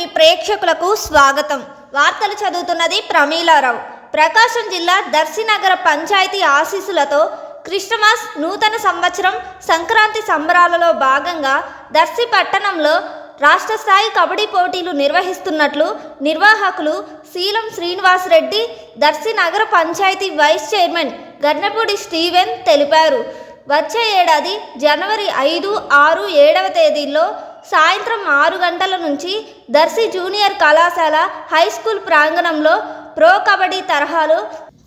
TV ప్రేక్షకులకు స్వాగతం. వార్తలు చదువుతున్నది ప్రమీలారావు. ప్రకాశం జిల్లా దర్శినగర పంచాయతీ ఆశీస్సులతో క్రిస్టమస్ నూతన సంవత్సరం సంక్రాంతి సంబరాలలో భాగంగా దర్శి పట్టణంలో రాష్ట్ర స్థాయి కబడ్డీ పోటీలు నిర్వహిస్తున్నట్లు నిర్వాహకులు శీలం శ్రీనివాసరెడ్డి దర్శి నగర panchayati vice chairman Garnapudi Steven తెలిపారు. వచ్చే ఏడాది జనవరి ఐదు ఆరు ఏడవ తేదీల్లో సాయంత్రం ఆరు గంటల నుంచి దర్శి జూనియర్ కళాశాల హై స్కూల్ ప్రాంగణంలో ప్రో కబడ్డీ తరహాలో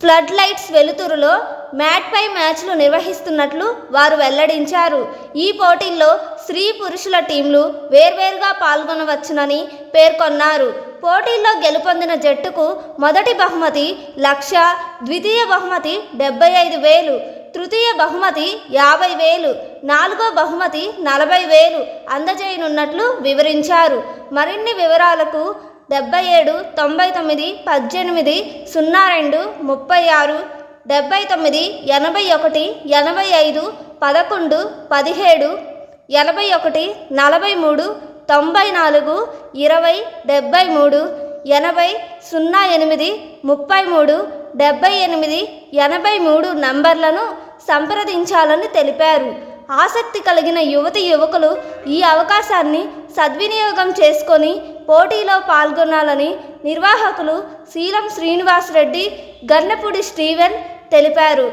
ఫ్లడ్ లైట్స్ వెలుతురులో మ్యాట్పై మ్యాచ్లు నిర్వహిస్తున్నట్లు వారు వెల్లడించారు. ఈ పోటీల్లో స్త్రీ పురుషుల టీంలు వేర్వేరుగా పాల్గొనవచ్చునని పేర్కొన్నారు. పోటీల్లో గెలుపొందిన జట్టుకు మొదటి బహుమతి లక్ష ద్వితీయ బహుమతి డెబ్బై ఐదు వేలు. తృతీయ బహుమతి యాభై వేలు నాలుగో బహుమతి నలభై వేలు అందజేయనున్నట్లు వివరించారు. మరిన్ని వివరాలకు డెబ్బై ఏడు తొంభై తొమ్మిది పద్దెనిమిది సున్నా రెండు ముప్పై ఆరు డెబ్బై తొమ్మిది ఎనభై ఒకటి ఎనభై ఐదు పదకొండు పదిహేడు ఎనభై ఒకటి నలభై మూడు తొంభై నాలుగు ఇరవై డెబ్బై మూడు ఎనభై సున్నా ఎనిమిది ముప్పై మూడు డెబ్బై ఎనిమిది ఎనభై మూడు నంబర్లను సంప్రదించాలని తెలిపారు. ఆసక్తి కలిగిన యువతి యువకులు ఈ అవకాశాన్ని సద్వినియోగం చేసుకొని పోటీలో పాల్గొనాలని నిర్వాహకులు శీలం శ్రీనివాసరెడ్డి గన్నపూడి స్టీవెన్ తెలిపారు.